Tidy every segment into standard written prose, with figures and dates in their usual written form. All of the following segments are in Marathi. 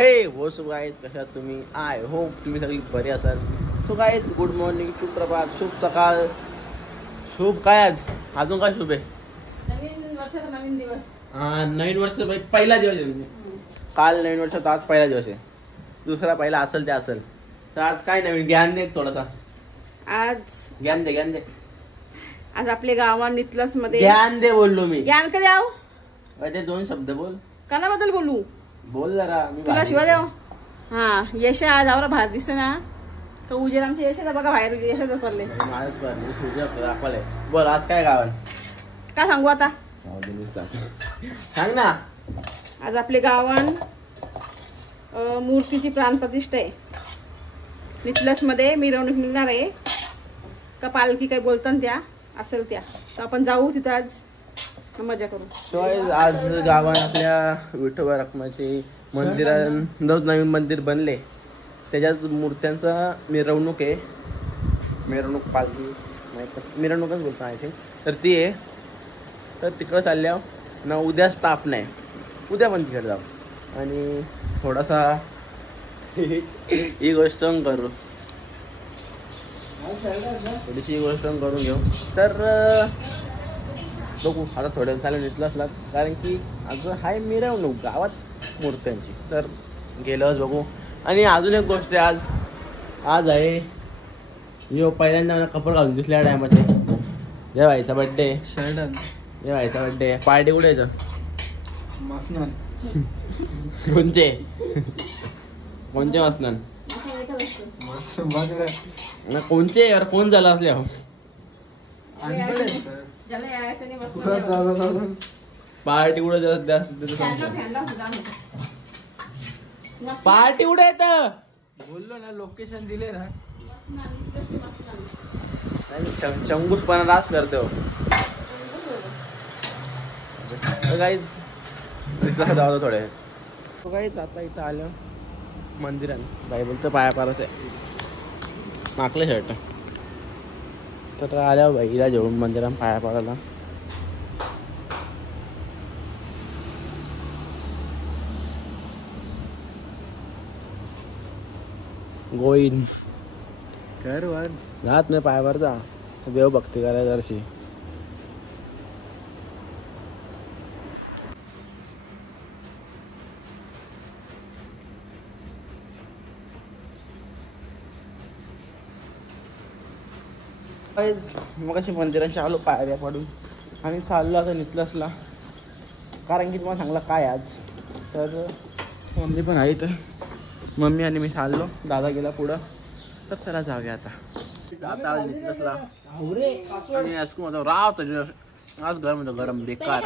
हे वो सो गाईज, कशा तुम्ही? आय होप तुम्ही सगळी बरे असाल. सो गाईज, गुड मॉर्निंग, शुभ प्रभात, शुभ सकाळ, शुभ काय आज अजून काय शुभ आहे? नवीन वर्षाचा नवीन दिवस. नवीन वर्ष पहिला दिवस आहे. काल नवीन वर्षात, आज पहिला दिवस आहे. दुसरा पहिला असेल ते असेल. तर आज काय नवीन ज्ञान दे थोडासा. आज ज्ञान दे. आज आपल्या गावात नितलस मध्ये ज्ञान दे बोललो मी. ज्ञान कधी आव ते दोन शब्द बोल. कानाबद्दल बोलू? बोल जरा. मी तुला शिवा देव. हा यश आज आवरा बाहेर दिसते ना का उजेड आमच्या यशाचा बघा बाहेर यशाचा पडले. माझच पण सूर्य दाखवले. बोल आज काय गावात काय सांगू आता? सांग ना. आज आपल्या गावात मूर्तीची प्राणप्रतिष्ठा आहे. नितलस मध्ये मिरवणूक निघणार आहे का पालखी काही बोलतात त्या असेल त्या, तर आपण जाऊ तिथं आज मजा करू. आज गावात आपल्या विठोबा रखुमाचे मंदिरात नवीन मंदिर बनले, त्याच्यात मूर्त्यांचा मिरवणूक आहे. मिरवणूक पालखी मिरवणूकच बोलतो आय थिंक. तर ती आहे. तर तिकडं चालल्यावर ना उद्या स्थापना आहे. उद्या पण तिकडे जाऊ आणि थोडासा ही गोष्ट करू. थोडीशी ही गोष्ट करून घेऊ. तर बघू आता थोड्या चालेल निघलं असला, कारण की आज हाय मिरवणूक गावात मूर्त्यांची. तर गेलोच बघू. आणि अजून एक गोष्ट आहे, आज आहे यो पहिल्यांदा मला कपडे घालून दिसल्या टायमाचे. जय भाईचा बड्डे. जय भाईचा बड्डे. पार्टी कुठे येतं? कोणचे मसनान कोणचे यार कोण झाला असल्या पार्टी उडे पार्टी उडे येत बोललो ना, लोकेशन दिले ना. चंगूसपणा रास करते हो गाईज. जाऊ थोडे गाईज. आता इथं आलं मंदिरात, बायबलचं पाया पारच आहे. माकले शर्ट. तर आल्या बाईला जेवून मंदिरात पाया पाडायला. गोईन कर जात नाही पायावर जा. देव भक्ती करायला जरशी. मग अशी मंदिरांशी आलो पायऱ्या पाडून आणि चाललो आता नितलसला. कारण की तुम्हाला सांगला काय आज, तर मम्मी पण आहे. तर मम्मी आणि मी चाललो, दादा गेला पुढं. तर चला जाऊया आता. आता आज नितलसला आणि राव आज गरम होतं, गरम बेकार.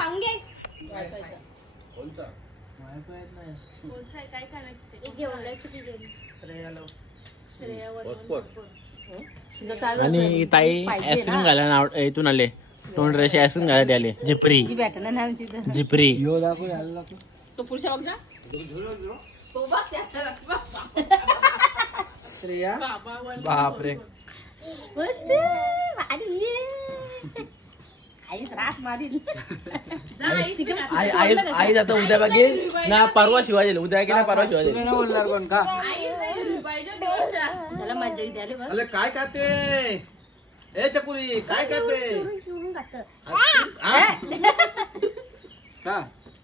आणि ताई आईस्क्रीम घालायला इथून आले. तोंड रेषे आईस्क्रीम घालायला आले. झिपरी झिपरी. तो पुढच्या बघ जा. बापरे. आई जाता उद्या बघेल ना, परवा शिवाजी. उद्या की नाही परवा शिवाजी. बोलणार कोण का? अरे काय करते ए चकुली, काय करते का?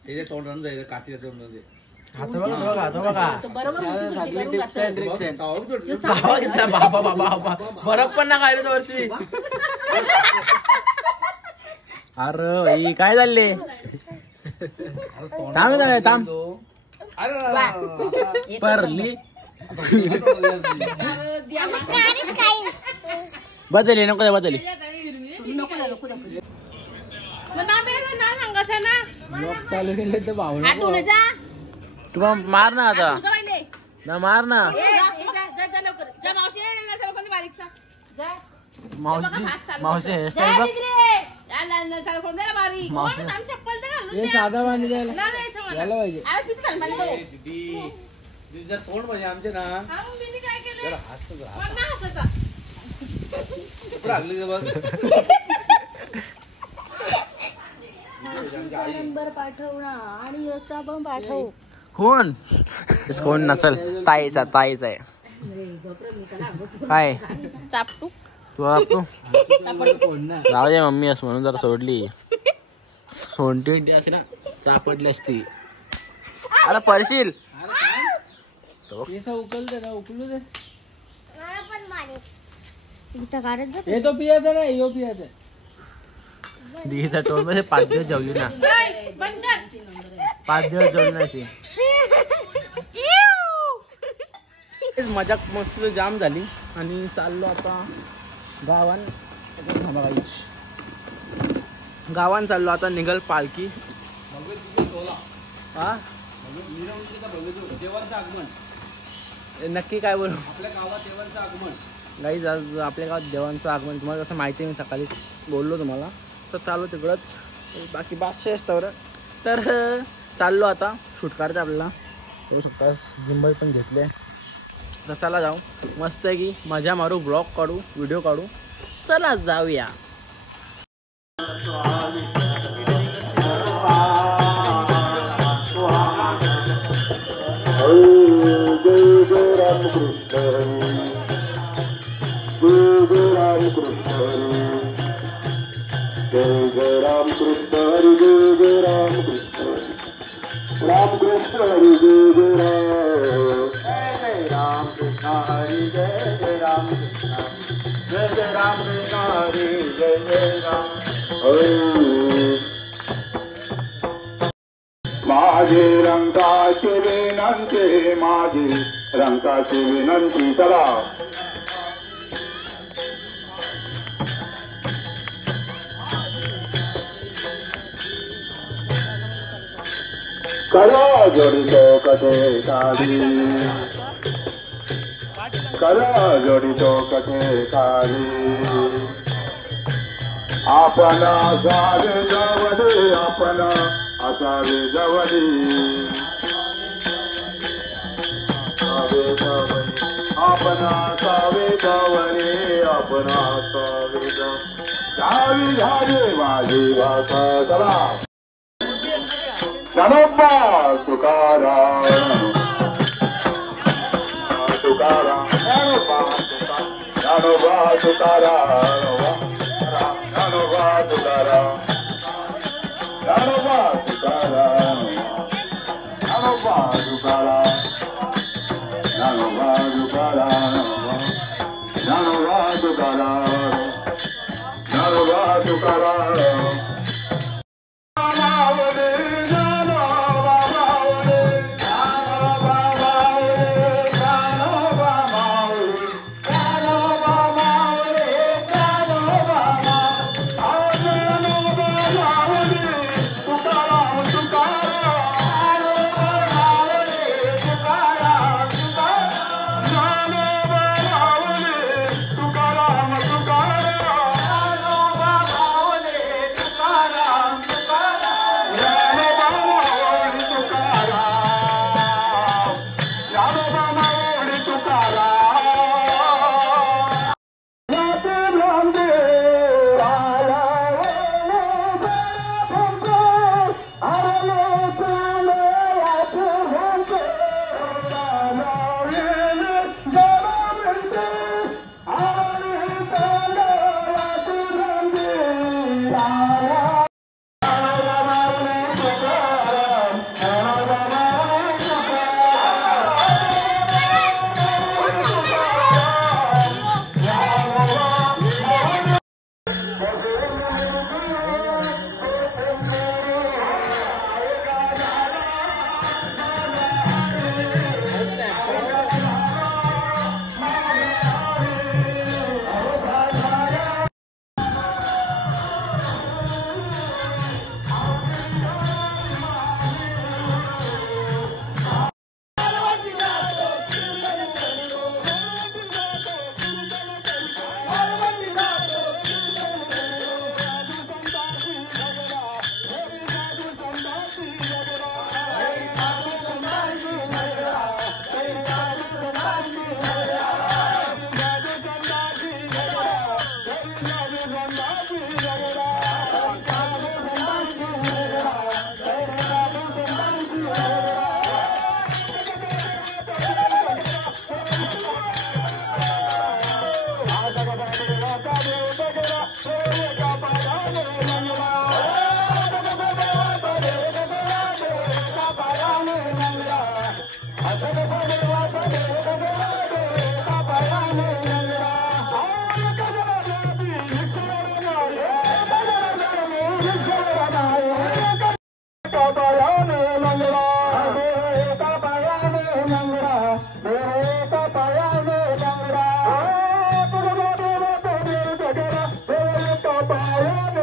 तिथे तोंड दे, काठी तोंड दे. बाबा बाबा फरक पण ना काय रे वर्षी. अरे काय झाले? थांब थांब परली बदलली नको बदलली. तुम्हाला मार ना आता ना, मार ना मावशी. मावशी हेअरस्टाईल बघ. साधा पाणी द्यायला पाहिजे. तोंड पाहिजे आमचे ना. नंबर पाठव ना आणि याचा पण पाठव. कोण कोण नसल ताईचा आहे काय चापटू तू जाऊ दे मम्मी असं म्हणून जरा सोडली सोंटी असे ना चापडली असती अरे पडशील उकलते ना उकलू दे काढत हे तो पियाचा ना यो पियाचा दीचा टोल मध्ये 5 दिवस जेवली ना 5 दिवस जेवली ना अशी मजाक मस्त जाम झाली आणि चाललो आता गावान चाललो आता निघल पालखी हा नक्की काय बोलू आपल्या गावात देवांचं आगमन गाईज आज आपल्या गावात देवांचं आगमन तुम्हाला कसं माहिती आहे मी सकाळी बोललो तुम्हाला तर चालू तिकडंच बाकी बादशा असतं तर चाललो आता शूट काढतं आपल्याला तो शूट जिंबल पण घेतले तर चला जाऊ मस्त आहे की मजा मारू ब्लॉग काढू व्हिडिओ काढू चला जाऊया माझे रंगाची विनंती माझी रंगाची विनंती चला करा जोडितो कथे काढी करा जोडितो कथे काढी आपण असावे जवळी आपण असावे जवळी आपण असावे जवळी आपण असावे जवळी झाली माझी भाषा चला ज्ञानोबा तुकाराम तुकाराम ज्ञानोबा तुकाराम ज्ञानोबा तुकाराम ज्ञानोबा तुकाराम ज्ञानोबा तुकाराम ज्ञानोबा तुकाराम ज्ञानोबा तुकाराम ज्ञानोबा तुकाराम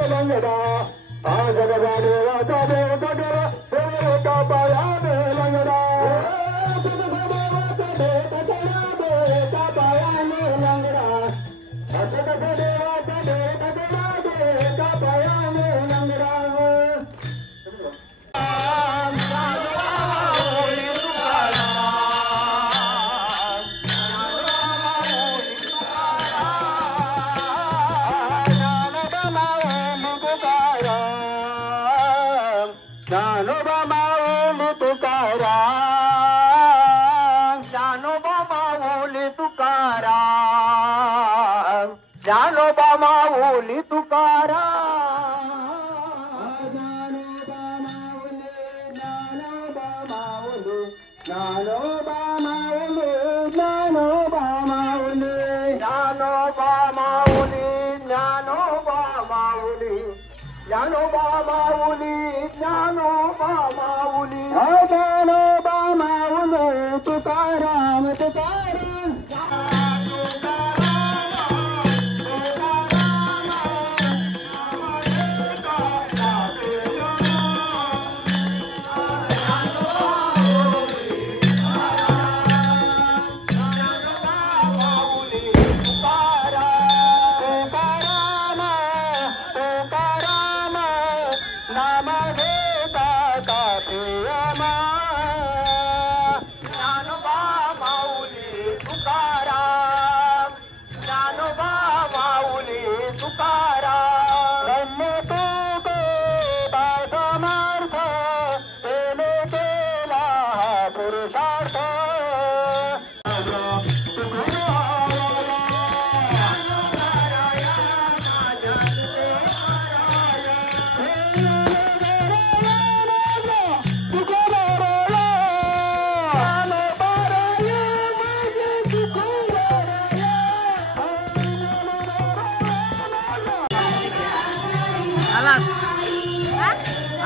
लंगडा आज देवाचा देवता गेला देवता पायाने लंगडा देवता पायाने लंगडा असं देवाचा देवता गेला देवता पायाने लंगडा ज्ञानोबा माऊली तुकाराम ज्ञानोबा माऊली तुकाराम ज्ञानोबा माऊली तुकाराम ज्ञानोबा माऊली ज्ञानोबा माऊली ज्ञानोबा माऊली ज्ञानोबा माऊली ज्ञानोबा माऊली ज्ञानोबा माऊली ज्ञानोबा माऊली ज्ञानोबा माऊली ज्ञानोबा माऊली तुकाराम तुकाराम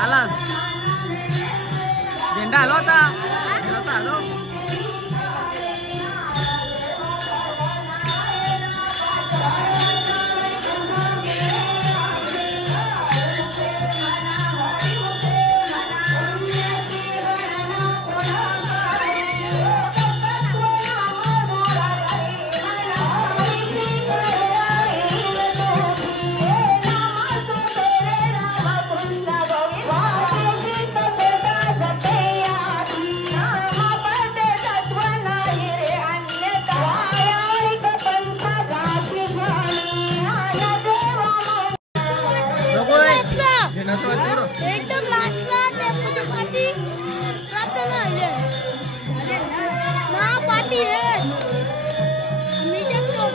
आलास झेंडा आलो होता आलो एकदम लास्टला टेम्पोच्या पाठी राहताना आले ना पाठी आहे मी शकतो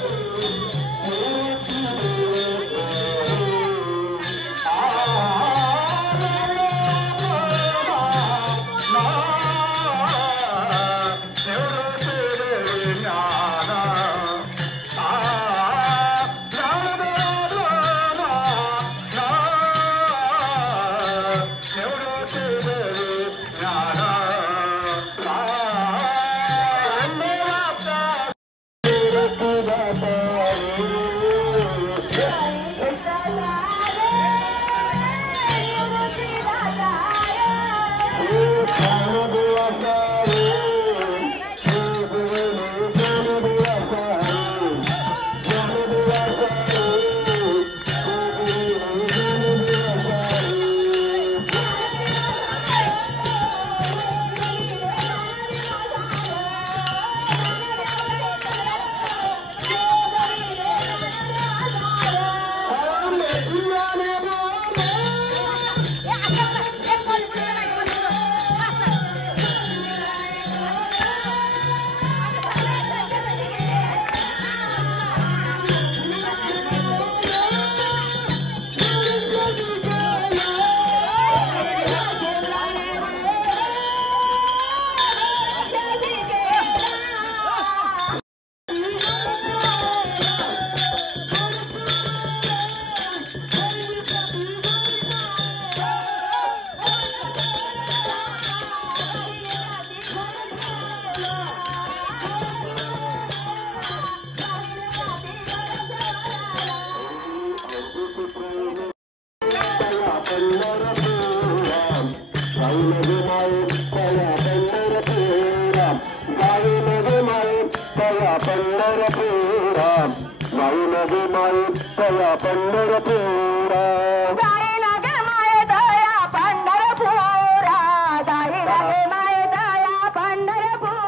तया पंढरपुरा जाईन गे माय तया पंढरपुरा जाईन गे माय तया पंढरपुरा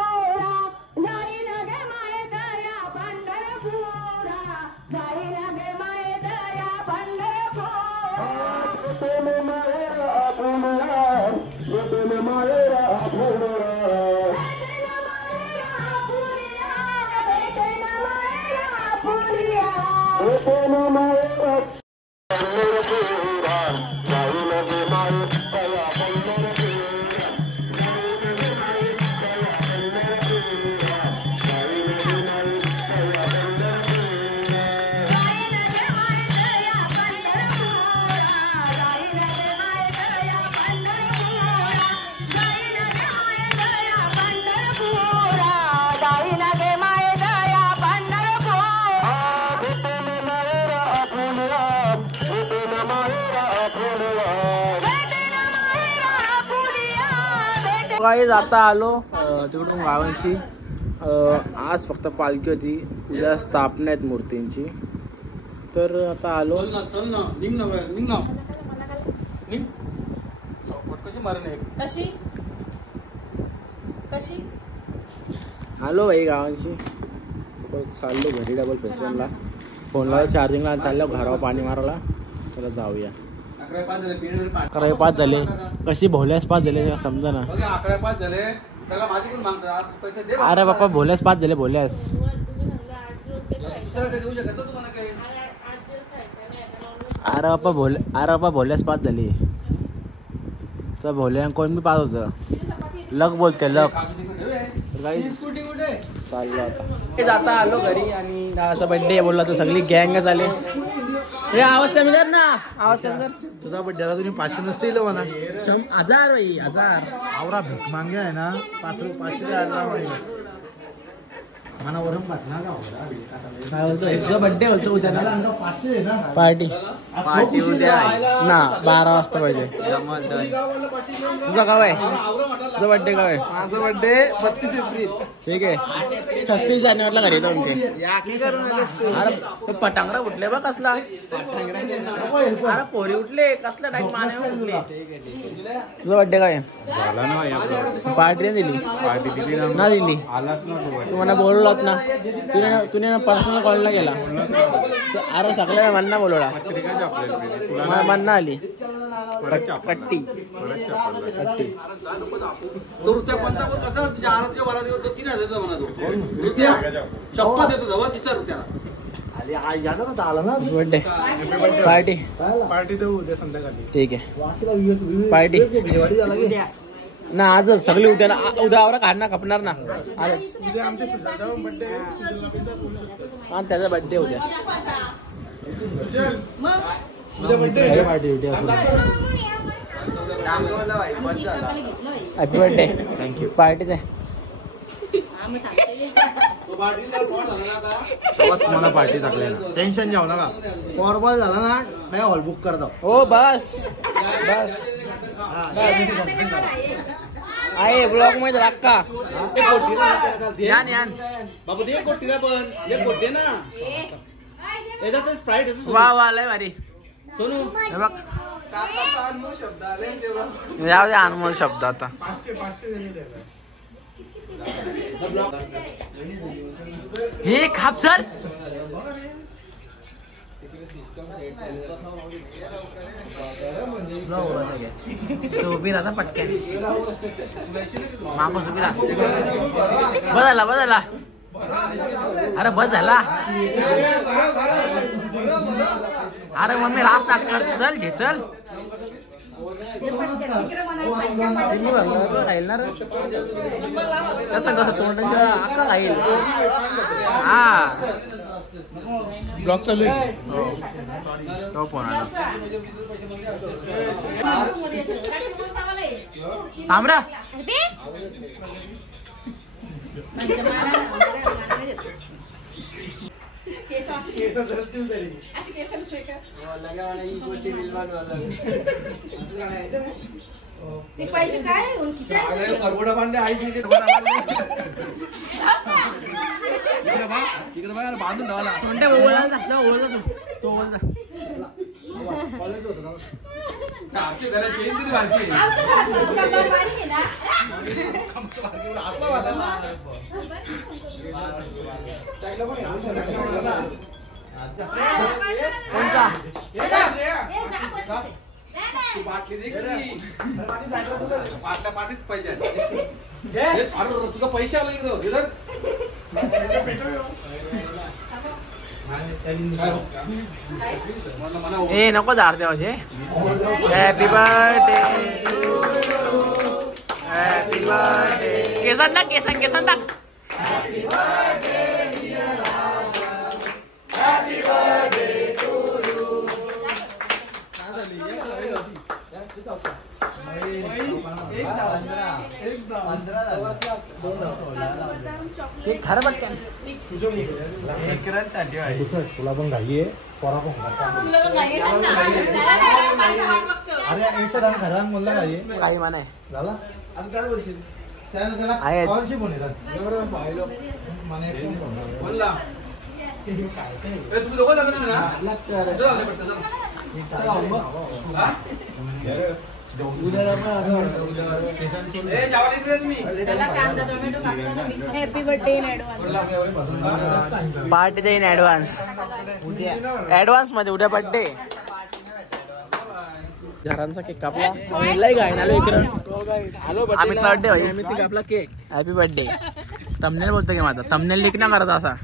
जाईन गे माय तया पंढरपुरा जाईन गे माय तया पंढरपुरा विठ्ठल मायेरा आपुलिया विठ्ठल मायेरा आपुलिया गाईज आता आलो तिकडून गावांशी. आज फक्त पालखी होती, उद्या स्थापना आहेत मूर्तींची. तर आता आलो. आलो भाई गावांशी. चाललो घरी डबल फेस्टिवलला. फोन लावला चार्जिंगला, चाललो घरावर पाणी मारायला. चला जाऊया. 11:05 झाले. कशी भोल्यास 5 झाले समजा ना. अरे बाप्पा भोल्यास 5 झाले. भोल्यास अरे बाप्पा भोल्यास 5 झाली. तर भोल्या कोण मी 5 होतं. लक बोलते लक. चाललो आता आलो घरी आणि दादाचा बर्थडे बोलला तर सगळी गँग झाले. हे आवाज कमी कर ना. आवाज कमी कर. तुझा बड्डेला तुम्ही 500 नसते दिलं म्हणा. 1000 भाई 1000 आवरा भीक मागे आहे ना. 500 मला वरून पाठना का तुझा बर्थडे होतो उद्या ना. 500 आहे ना. पार्टी उद्या ना 12 वाजता पाहिजे. तुझा गाव आहे. तुझा बर्थडे गाव आहे. माझा बड्डे 32 एप्रिल. ठीक आहे. 26 जानेवारीला घरी येतो आमचे. अरे पटांगरा उठले बा कसला. अरे पोरी उठले कसला टाईम माने उठले. तुझा बर्थडे काय झाला ना. पार्टी दिली. पार्टी दिली ना दिली. आलाच ना तू. तुम्हाला बोलवलात ना. तुने ना पर्सनल कॉलला गेला. अरे सगळ्या मन्ना बोलवला. मन्ना आली. कट्टी बर्थडे पार्टी. पार्टी तर उद्या संध्याकाळी. ठीक आहे. पार्टी ना आजच सगळी उद्या ना. उद्या आवरा काढणार खपणार ना. आजच उद्या आमच्या सुजाचा बड्डे. हा त्याचा बर्थडे उद्या. पार्टी उद्या. Happy birthday. थँक्यू. पार्टीच आहे. तुम्हाला पार्टी टाकले ना. टेन्शन जाऊ नका. फॉरबॉल झाला ना नाही हॉल बुक करतो. हो बस बस आहे ब्लॉग मध्ये राखा. बाबू दे कोटीला पण एक कोटी ना. याच्यात स्प्राईट वा वा लय भारी. सोनू हे बघ जाऊ दे अनमोल शब्द आता. हे खापसर तो उभी राहता पटक्यान. मागून उभी राहा. बदला अरे बस झाला. अरे मम्मी रात कर. चल घे चल. राहील ना रे. कसं तोंडाच्या आता राहील. हा ब्लॉग चालू आहे. तो फोन आला. थांबरा. ते पैसे काय खिशात करगोडा बांधले आई तिकडे बांधून धावला सोंट्या ओळला घातला ओळला तो ओळला कॉलेज होतं ना. आमच्या घरात चेन तरी बारकी आहे. आपला वाटा. साईडला पण तू बाटली दे की. बाटल्या पाठीत पाहिजे. अरे तुझा पैसे आला इकडं. ए नको झाड देवाचे. Happy birthday happy birthday. केसन टाक केसन टाक. तुला पण घाई आहे पोरा पण अरे ऐसा रान खरा म्हणलं घाई आहे काही माने झाला आता काय बोलशील त्याला आहे. स्कॉलरशिप होणे बरोबर पाहिलं माने बोलला तुम्ही दोघं जाता ना हॅपी बर्थडे इन पार्टीचा इन ऍडव्हान्स. ऍडव्हान्स मध्ये उद्या बर्थडे. घरांचा केक कापला. लय गायन आलो इकडं. आलो आम्ही बर्थडे भाई कापला केक. Happy birthday. थंबनेल बोलतो की माझा थंबनेल लिख ना करत असा.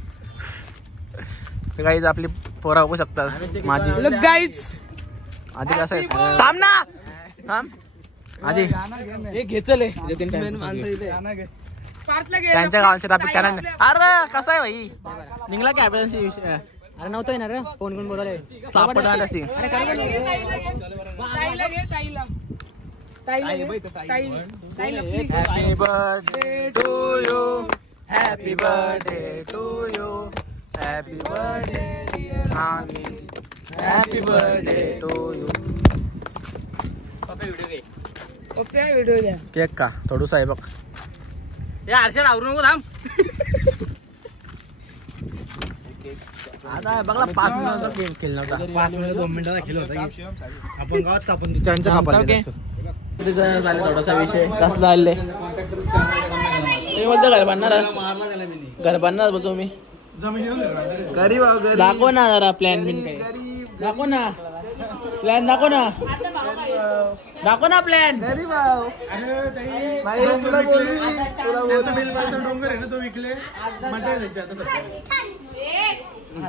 गाईज आपली पोरा बघू शकतात माझी. गाईज आधी कसं आहे थांब ना थांब आधी घेचले त्यांच्या गावांचे ट्रॅफिक कारण. अरे कसं आहे भाई निघला की ॲम्ब्युलन्स विषय. अरे नव्हतं येणार रे फोन कोण बोलायला सापडणार अशी. Happy birthday to you happy birthday to you happy birthday happy birthday to you. Video घ्या केक का थोडूसा आहे बघ. या हर्षद आवरू नको थांब. आता बघला 5 मिनिटाचा गेम खेळला होता. 5 मिनिट 2 मिनिटाचा खेळ होता की आपण गावात कापून त्यांचं कापायला झालं थोडासा विषय कसं झाले. तुम्ही बोलतो घर बांधणार घर बांधणार बोलतो मी. दाखव ना जरा प्लॅन बिन काय दाखव ना. प्लॅन दाखव ना. दाखव ना प्लॅन.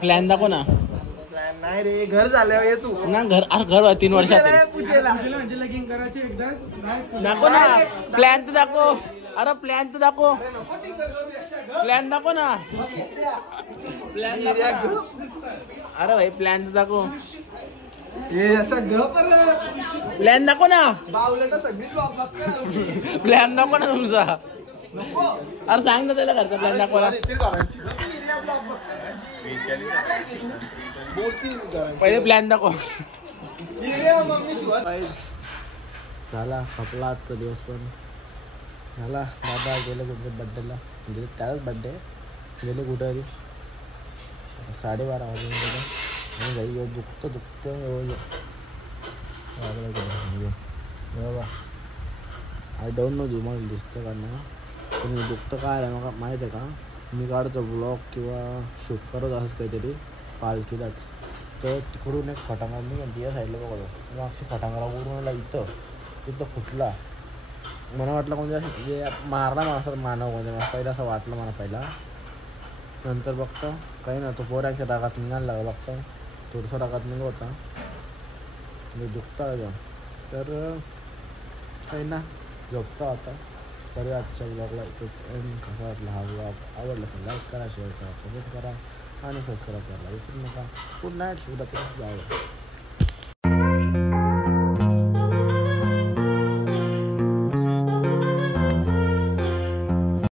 प्लॅन दाखव ना. नाही रे घर झाल्यावर ये तू ना घर अरे घर 3 वर्षात दाखव ना. प्लॅन तर दाखव. अरे प्लॅन तर दाखव. प्लॅन दाखव ना. प्लॅन दाखव. अरे भाई प्लॅन तर दाखव. प्लॅन दाखव ना. प्लॅन दाखव ना तुमचा. अरे सांग ना त्याला घरचा प्लॅन दाखवला. पहिले प्लॅन दाखव. झाला खपला आजचा दिवस पण झाला. दादा गेले कुठे बड्डेला म्हणजे त्यालाच बड्डे गेले कुठे तरी 12:30 वाजून गेले. जाई दुखतं बाबा. आय डोंट नो मला दिसतं का ना पण मी दुखतं काय आहे मग माहीत आहे का. मी काढतो ब्लॉग किंवा शूट करत असंच काहीतरी पालखीलाच तर तिकडून एक फटांगरा निघून या साईडला बघतो. मागची फटांगरा उरून इथं तिथं फुटला. मला वाटलं म्हणजे मारला मला मानव म्हणजे पहिला असं वाटलं मला पहिला. नंतर बघतो काही ना तो पोऱ्यांच्या रागात निघायला लागला. बघतो थोडंसं रागात निघ होता म्हणजे दुखता का तर काही ना झोपता आता. तरी आजच्या ब्लॉगला इथं एंड कसा वाटला हा ब्लॉग आवडला तर लाईक करा शेअर करा कमेंट करा आणि सबस्क्राईब करायला विसरू नका. Good night. शुभ रात्री. बाय.